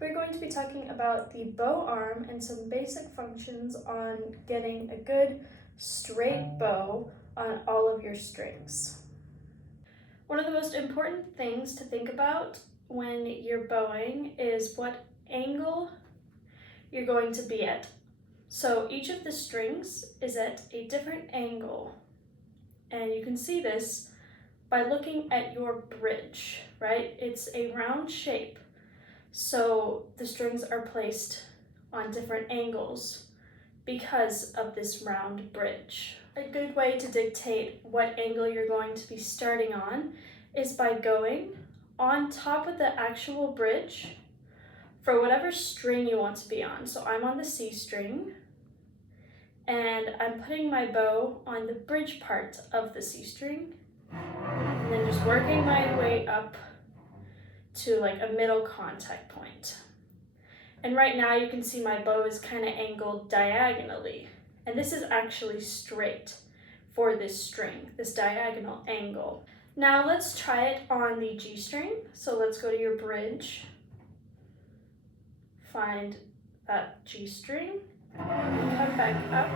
We're going to be talking about the bow arm and some basic functions on getting a good straight bow on all of your strings. One of the most important things to think about when you're bowing is what angle you're going to be at. So each of the strings is at a different angle, and you can see this by looking at your bridge, right? It's a round shape. So the strings are placed on different angles because of this round bridge. A good way to dictate what angle you're going to be starting on is by going on top of the actual bridge for whatever string you want to be on. So I'm on the C string, and I'm putting my bow on the bridge part of the C string, and then just working my way up to like a middle contact point. And right now you can see my bow is kind of angled diagonally, and this is actually straight for this string, this diagonal angle. Now let's try it on the G string. So let's go to your bridge, find that G string, come back up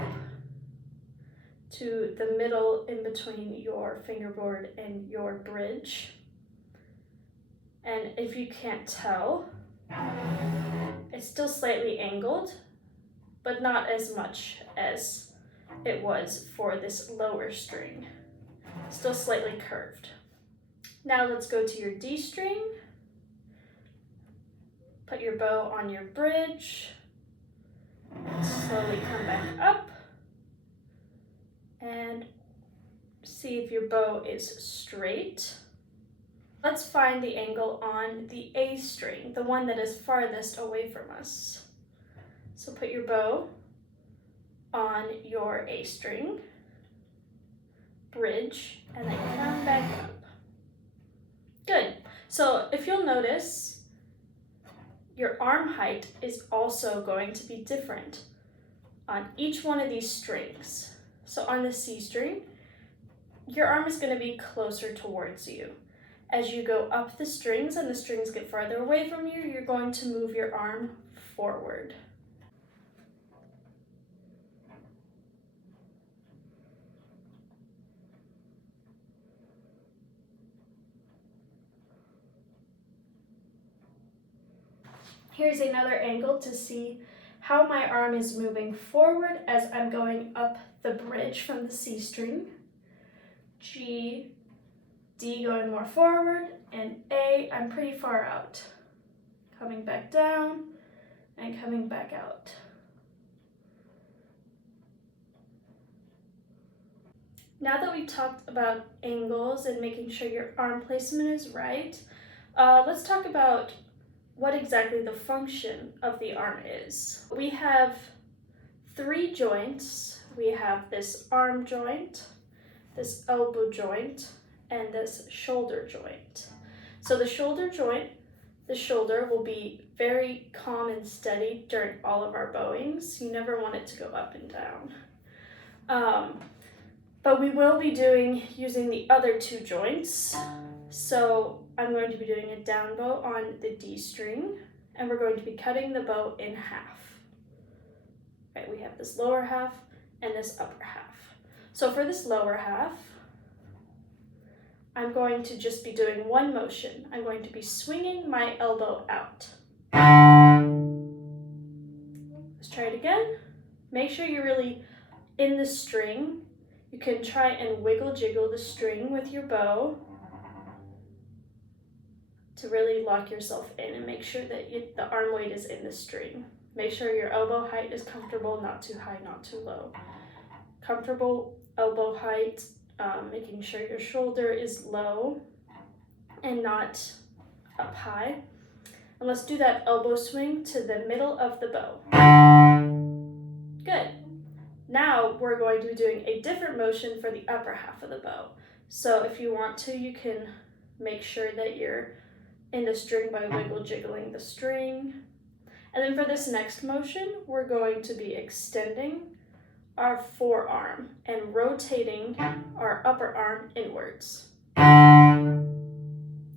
to the middle in between your fingerboard and your bridge. And if you can't tell, it's still slightly angled, but not as much as it was for this lower string. Still slightly curved. Now let's go to your D string. Put your bow on your bridge. Slowly come back up and see if your bow is straight. Let's find the angle on the A string, the one that is farthest away from us. So put your bow on your A string, bridge, and then come back up. Good. So if you'll notice, your arm height is also going to be different on each one of these strings. So on the C string, your arm is going to be closer towards you. As you go up the strings and the strings get farther away from you, you're going to move your arm forward. Here's another angle to see how my arm is moving forward as I'm going up the bridge from the C string. G, D going more forward, and A, I'm pretty far out. Coming back down and coming back out. Now that we've talked about angles and making sure your arm placement is right, let's talk about what exactly the function of the arm is. We have 3 joints. We have this arm joint, this elbow joint, and this shoulder joint. So the shoulder joint, the shoulder will be very calm and steady during all of our bowings. You never want it to go up and down. But we will be using the other 2 joints. So I'm going to be doing a down bow on the D string, and we're going to be cutting the bow in half. Right, we have this lower half and this upper half. So for this lower half, I'm going to just be doing one motion. I'm going to be swinging my elbow out. Let's try it again. Make sure you're really in the string. You can try and wiggle jiggle the string with your bow to really lock yourself in and make sure that the arm weight is in the string. Make sure your elbow height is comfortable, not too high, not too low. Comfortable elbow height, making sure your shoulder is low and not up high. And let's do that elbow swing to the middle of the bow. Good. Now we're going to be doing a different motion for the upper half of the bow. So if you want to, you can make sure that you're in the string by wiggle jiggling the string. And then for this next motion, we're going to be extending our forearm and rotating our upper arm inwards.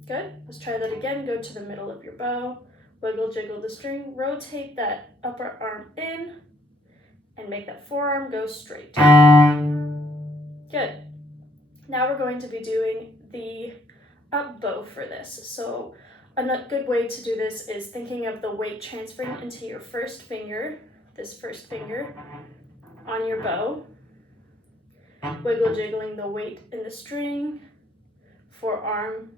Good. Let's try that again. Go to the middle of your bow, wiggle, jiggle the string, rotate that upper arm in, and make that forearm go straight. Good. Now we're going to be doing the up bow for this. So a good way to do this is thinking of the weight transferring into your first finger, this first finger, on your bow, wiggle jiggling the weight in the string. Forearm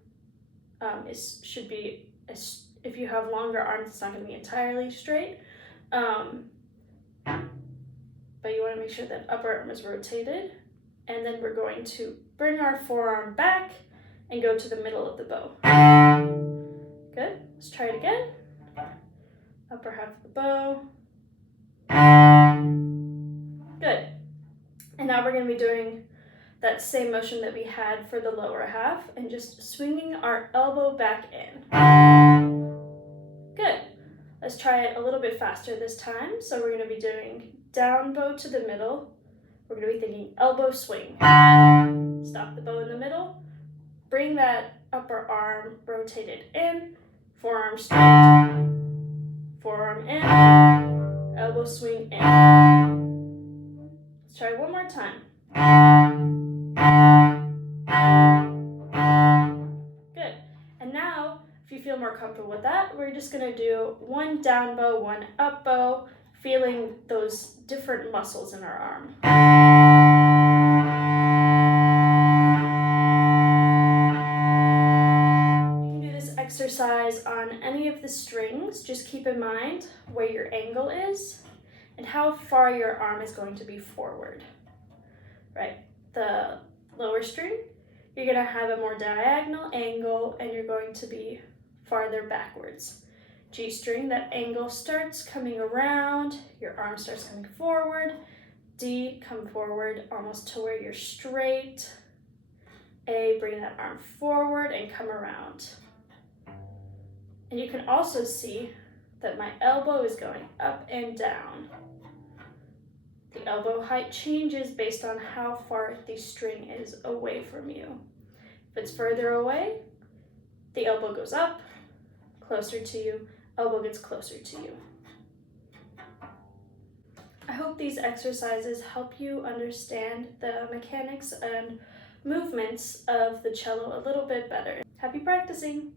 should be, if you have longer arms, it's not going to be entirely straight, but you want to make sure that upper arm is rotated. And then we're going to bring our forearm back and go to the middle of the bow. Good. Let's try it again. Upper half of the bow. Good. And now we're going to be doing that same motion that we had for the lower half and just swinging our elbow back in. Good. Let's try it a little bit faster this time. So we're going to be doing down bow to the middle. We're going to be thinking elbow swing. Stop the bow in the middle. Bring that upper arm rotated in. Forearm straight. Forearm in. Elbow swing in. Let's try one more time. Good. And now, if you feel more comfortable with that, we're just going to do one down bow, one up bow, feeling those different muscles in our arm. You can do this exercise on any of the strings. Just keep in mind where your angle is and how far your arm is going to be forward. Right? The lower string, you're going to have a more diagonal angle and you're going to be farther backwards. G string, that angle starts coming around, your arm starts coming forward. D, come forward almost to where you're straight. A, bring that arm forward and come around. And you can also see that my elbow is going up and down. The elbow height changes based on how far the string is away from you. If it's further away, the elbow goes up, closer to you, elbow gets closer to you. I hope these exercises help you understand the mechanics and movements of the cello a little bit better. Happy practicing!